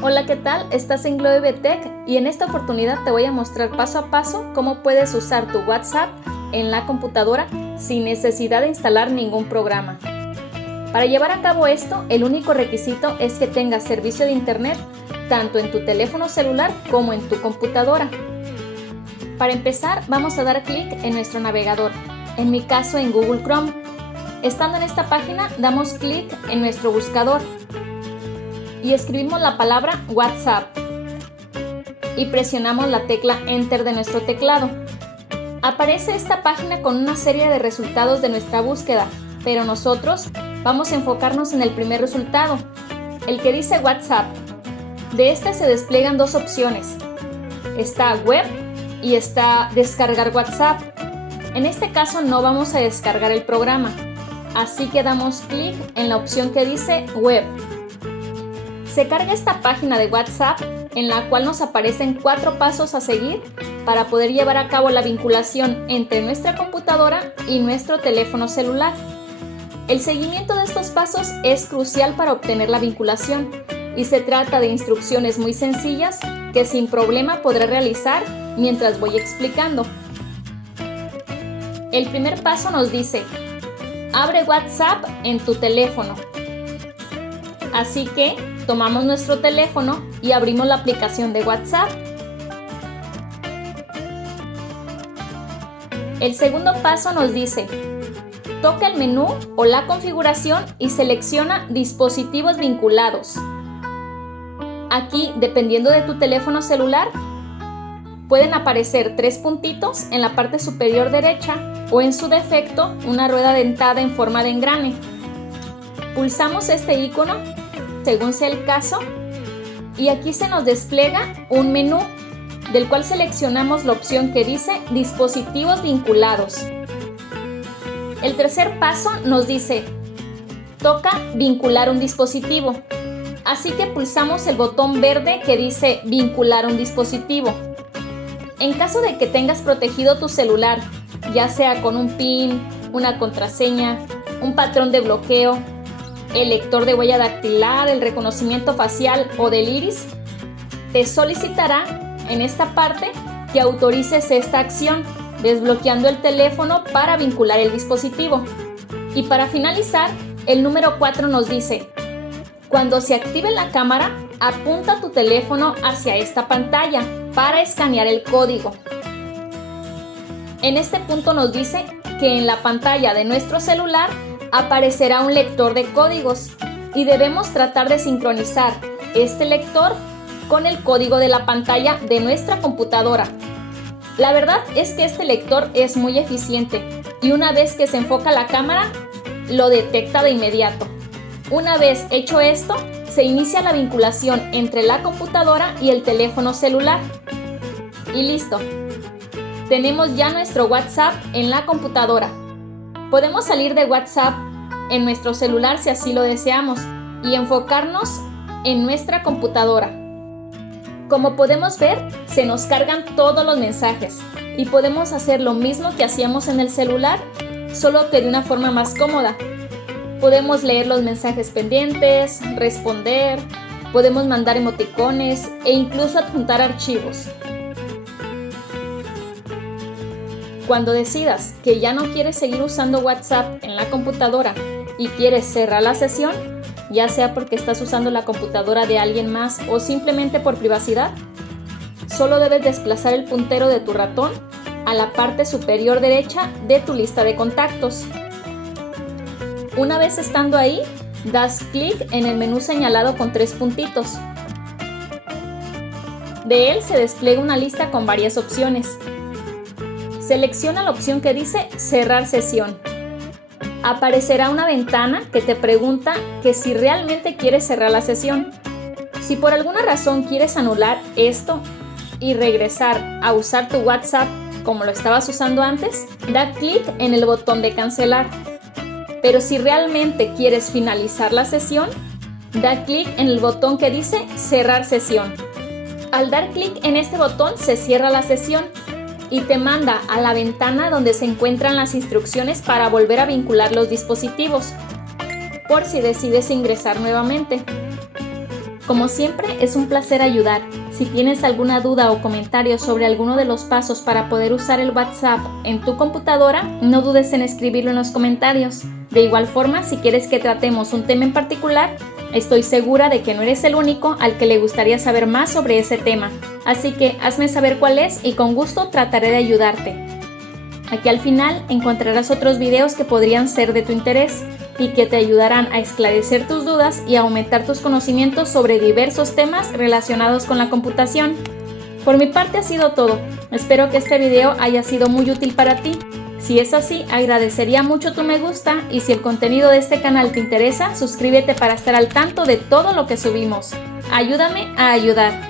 Hola, ¿qué tal? Estás en Globe Tech y en esta oportunidad te voy a mostrar paso a paso cómo puedes usar tu WhatsApp en la computadora sin necesidad de instalar ningún programa. Para llevar a cabo esto, el único requisito es que tengas servicio de internet tanto en tu teléfono celular como en tu computadora. Para empezar, vamos a dar clic en nuestro navegador, en mi caso en Google Chrome. Estando en esta página, damos clic en nuestro buscador y escribimos la palabra WhatsApp y presionamos la tecla Enter de nuestro teclado. Aparece esta página con una serie de resultados de nuestra búsqueda, pero nosotros vamos a enfocarnos en el primer resultado, el que dice WhatsApp. De este se despliegan dos opciones. Está Web y está Descargar WhatsApp. En este caso no vamos a descargar el programa, así que damos clic en la opción que dice Web. Se carga esta página de WhatsApp en la cual nos aparecen 4 pasos a seguir para poder llevar a cabo la vinculación entre nuestra computadora y nuestro teléfono celular. El seguimiento de estos pasos es crucial para obtener la vinculación y se trata de instrucciones muy sencillas que sin problema podrás realizar mientras voy explicando. El primer paso nos dice: abre WhatsApp en tu teléfono. Así que tomamos nuestro teléfono y abrimos la aplicación de WhatsApp. El segundo paso nos dice: toca el menú o la configuración y selecciona dispositivos vinculados. Aquí, dependiendo de tu teléfono celular, pueden aparecer 3 puntitos en la parte superior derecha o en su defecto una rueda dentada en forma de engrane. Pulsamos este icono según sea el caso y aquí se nos despliega un menú del cual seleccionamos la opción que dice dispositivos vinculados. El tercer paso nos dice: toca vincular un dispositivo. Así que pulsamos el botón verde que dice vincular un dispositivo. En caso de que tengas protegido tu celular, ya sea con un PIN, una contraseña, un patrón de bloqueo, el lector de huella dactilar, el reconocimiento facial o del iris, te solicitará en esta parte que autorices esta acción, desbloqueando el teléfono para vincular el dispositivo. Y para finalizar, el número 4 nos dice: cuando se active la cámara, apunta tu teléfono hacia esta pantalla para escanear el código. En este punto nos dice que en la pantalla de nuestro celular aparecerá un lector de códigos y debemos tratar de sincronizar este lector con el código de la pantalla de nuestra computadora. La verdad es que este lector es muy eficiente y una vez que se enfoca la cámara, lo detecta de inmediato. Una vez hecho esto, se inicia la vinculación entre la computadora y el teléfono celular. Y listo. Tenemos ya nuestro WhatsApp en la computadora. Podemos salir de WhatsApp en nuestro celular si así lo deseamos y enfocarnos en nuestra computadora. Como podemos ver, se nos cargan todos los mensajes y podemos hacer lo mismo que hacíamos en el celular, solo que de una forma más cómoda. Podemos leer los mensajes pendientes, responder, podemos mandar emoticones e incluso adjuntar archivos. Cuando decidas que ya no quieres seguir usando WhatsApp en la computadora y quieres cerrar la sesión, ya sea porque estás usando la computadora de alguien más o simplemente por privacidad, solo debes desplazar el puntero de tu ratón a la parte superior derecha de tu lista de contactos. Una vez estando ahí, das clic en el menú señalado con 3 puntitos. De él se despliega una lista con varias opciones. Selecciona la opción que dice Cerrar sesión. Aparecerá una ventana que te pregunta que si realmente quieres cerrar la sesión. Si por alguna razón quieres anular esto y regresar a usar tu WhatsApp como lo estabas usando antes, da clic en el botón de cancelar. Pero si realmente quieres finalizar la sesión, da clic en el botón que dice Cerrar sesión. Al dar clic en este botón se cierra la sesión y te manda a la ventana donde se encuentran las instrucciones para volver a vincular los dispositivos, por si decides ingresar nuevamente. Como siempre, es un placer ayudar. Si tienes alguna duda o comentario sobre alguno de los pasos para poder usar el WhatsApp en tu computadora, no dudes en escribirlo en los comentarios. De igual forma, si quieres que tratemos un tema en particular, estoy segura de que no eres el único al que le gustaría saber más sobre ese tema. Así que hazme saber cuál es y con gusto trataré de ayudarte. Aquí al final encontrarás otros videos que podrían ser de tu interés y que te ayudarán a esclarecer tus dudas y a aumentar tus conocimientos sobre diversos temas relacionados con la computación. Por mi parte ha sido todo. Espero que este video haya sido muy útil para ti. Si es así, agradecería mucho tu me gusta y si el contenido de este canal te interesa, suscríbete para estar al tanto de todo lo que subimos. Ayúdame a ayudar.